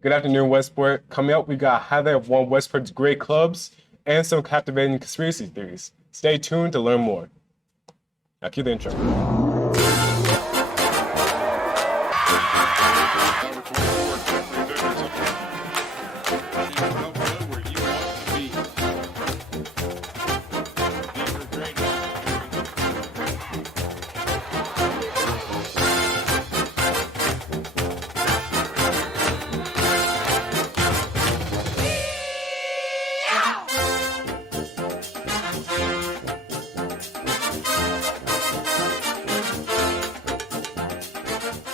Good afternoon, Westport. Coming up, we got highlight of one Westport's great clubs and some captivating conspiracy theories. Stay tuned to learn more. Now, cue the intro.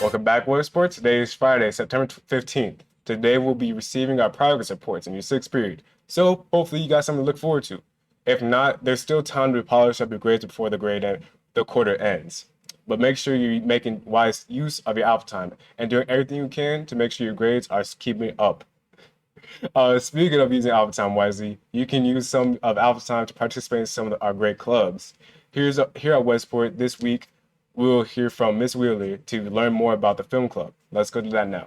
Welcome back, Westport. Today is Friday, September 15th. Today we'll be receiving our progress reports in your sixth period. So hopefully you got something to look forward to. If not, there's still time to polish up your grades before the quarter ends. But make sure you're making wise use of your alpha time and doing everything you can to make sure your grades are keeping up. Speaking of using alpha time wisely, you can use some of alpha time to participate in some of our great clubs. Here at Westport this week, we'll hear from Miss Wheeler to learn more about the film club. Let's go to that now.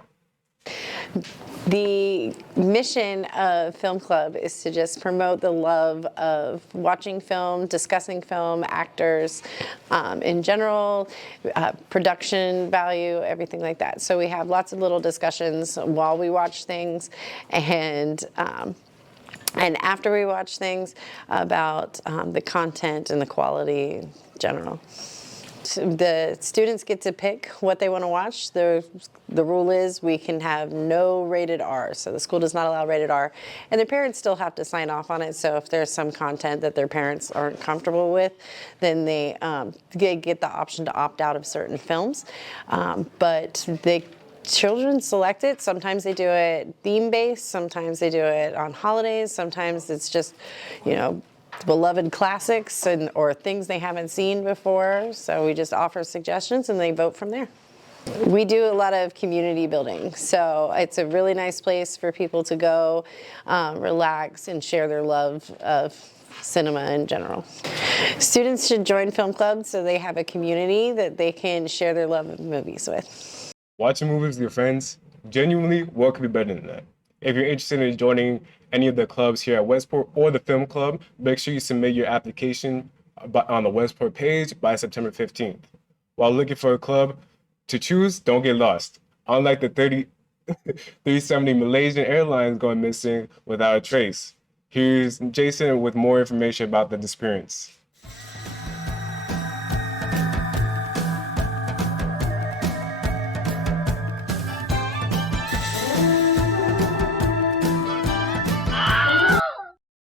The mission of Film Club is to just promote the love of watching film, discussing film, actors in general, production value, everything like that. So we have lots of little discussions while we watch things and after we watch things about the content and the quality in general. The students get to pick what they want to watch. The rule is we can have no rated R, so the school does not allow rated R, and their parents still have to sign off on it. So if there's some content that their parents aren't comfortable with, then they get the option to opt out of certain films. But the children select it. Sometimes they do it theme-based, sometimes they do it on holidays, sometimes it's just, beloved classics or things they haven't seen before. So we just offer suggestions and they vote from there. We do a lot of community building, so it's a really nice place for people to go relax and share their love of cinema in general. Students should join film clubs so they have a community that they can share their love of movies with. Watching movies with your friends, genuinely, what could be better than that? If you're interested in joining any of the clubs here at Westport or the film club, make sure you submit your application on the Westport page by September 15th. While looking for a club to choose, don't get lost. Unlike the 370 Malaysian Airlines going missing without a trace. Here's Jason with more information about the disappearance.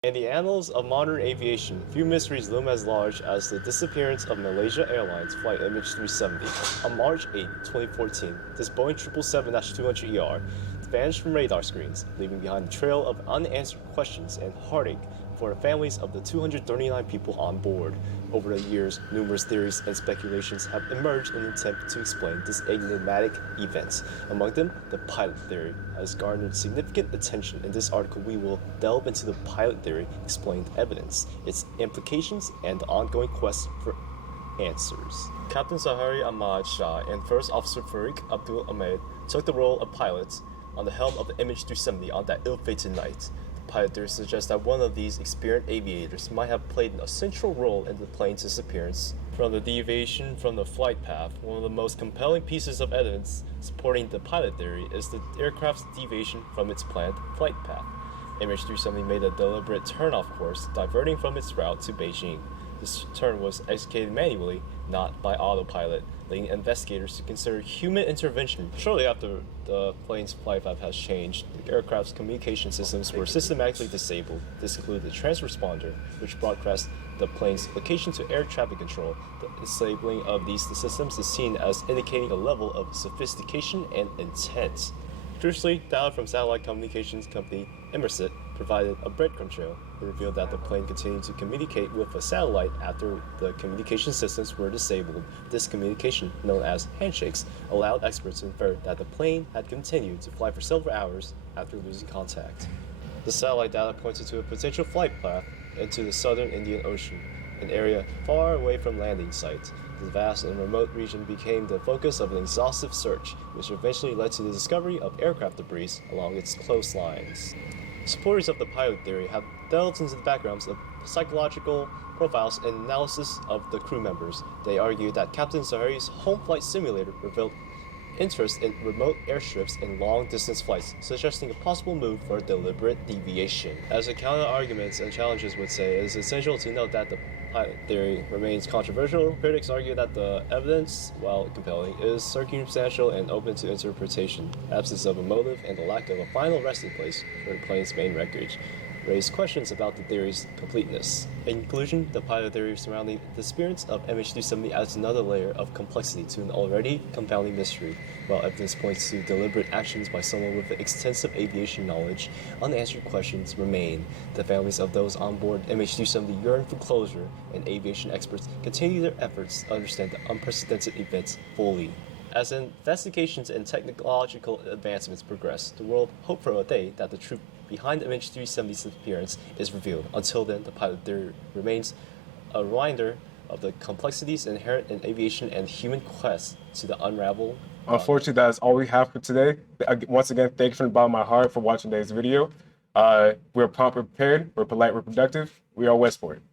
In the annals of modern aviation, few mysteries loom as large as the disappearance of Malaysia Airlines Flight MH370 on March 8, 2014. This Boeing 777-200ER vanished from radar screens, leaving behind a trail of unanswered questions and heartache for the families of the 239 people on board. Over the years, numerous theories and speculations have emerged in an attempt to explain this enigmatic event. Among them, the pilot theory has garnered significant attention. In this article, we will delve into the pilot theory, explained evidence, its implications, and the ongoing quest for answers. Captain Zahari Ahmad Shah and First Officer Farik Abdul Ahmed took the role of pilots on the helm of the MH370 on that ill-fated night. Pilot theory suggests that one of these experienced aviators might have played a central role in the plane's disappearance. From the deviation from the flight path, one of the most compelling pieces of evidence supporting the pilot theory is the aircraft's deviation from its planned flight path. MH370 made a deliberate turn-off course, diverting from its route to Beijing. This turn was executed manually, not by autopilot, leading investigators to consider human intervention. Shortly after the plane's flight path has changed, the aircraft's communication systems were systematically disabled. This included the transponder, which broadcast the plane's location to air traffic control. The disabling of these systems is seen as indicating a level of sophistication and intent. Crucially, data from satellite communications company Inmarsat provided a breadcrumb trail that revealed that the plane continued to communicate with a satellite after the communication systems were disabled. This communication, known as handshakes, allowed experts to infer that the plane had continued to fly for several hours after losing contact. The satellite data pointed to a potential flight path into the southern Indian Ocean. an area far away from landing site. The vast and remote region became the focus of an exhaustive search, which eventually led to the discovery of aircraft debris along its coastlines. Supporters of the pilot theory have delved into the backgrounds of psychological profiles and analysis of the crew members. They argue that Captain Zahari's home flight simulator revealed interest in remote airstrips and long-distance flights, suggesting a possible move for deliberate deviation. As the counter-arguments and challenges would say, it is essential to note that the pilot theory remains controversial. Critics argue that the evidence, while compelling, is circumstantial and open to interpretation. Absence of a motive and the lack of a final resting place for the plane's main wreckage raise questions about the theory's completeness. In conclusion, the pilot theory surrounding the disappearance of MH370 adds another layer of complexity to an already confounding mystery. While evidence points to deliberate actions by someone with extensive aviation knowledge, unanswered questions remain. The families of those on board MH370 yearn for closure, and aviation experts continue their efforts to understand the unprecedented events fully. As investigations and technological advancements progress, the world hopes for a day that the truth behind MH370's disappearance is revealed. Until then, the pilot theory remains a reminder of the complexities inherent in aviation and human quest to the unravel. Unfortunately, that is all we have for today. Once again, thank you from the bottom of my heart for watching today's video. We're prompt, we're prepared, we're polite, we're productive. We are Westport.